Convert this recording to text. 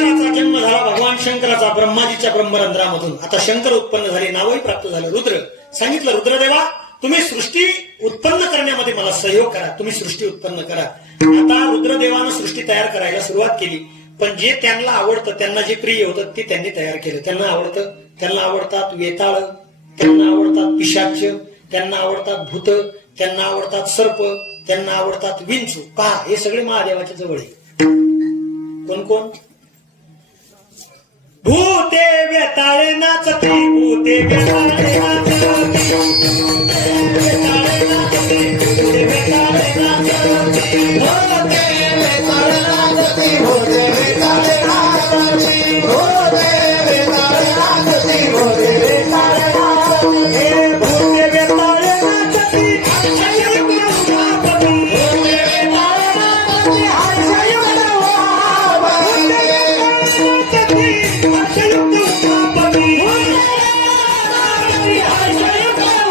शंकराचा जन्म झाला, भगवान शंकराचा ब्रह्माजीच्या ब्रह्मरंध्रामधून. आता शंकर उत्पन्न झाले, नावही प्राप्त झालं रुद्र. सांगितलं रुद्रदेवा तुम्ही सृष्टी उत्पन्न करण्यामध्ये मला सहयोग करा, तुम्ही सृष्टी उत्पन्न करा. आता रुद्रदेवानं सृष्टी तयार करायला सुरुवात केली. पण जे त्यांना आवडतं, त्यांना जे प्रिय होतं ते त्यांनी तयार केलं. त्यांना आवडतात वेताळ, त्यांना आवडतात पिशाच, त्यांना आवडतात भूत, त्यांना आवडतात सर्प, त्यांना आवडतात विंचू. का? हे सगळे महादेवाच्या जवळ आहे. कोण कोण? भूते वेताळे नाचते, भूते वेताळे नाचते, वेताळे नाचते, भूते वेताळे नाचते, भूते वेताळे नाचते, भूते वेताळे नाचते, भूते वेताळे नाचते, भूते वेताळे नाचते, भूते वेताळे नाचते, हर्षयुक्त उमापती, भूते वेताळे नाचते, हर्षयुक्त उमापती, हर्षयुक्त उमापती, हर्षयुक्त उमापती.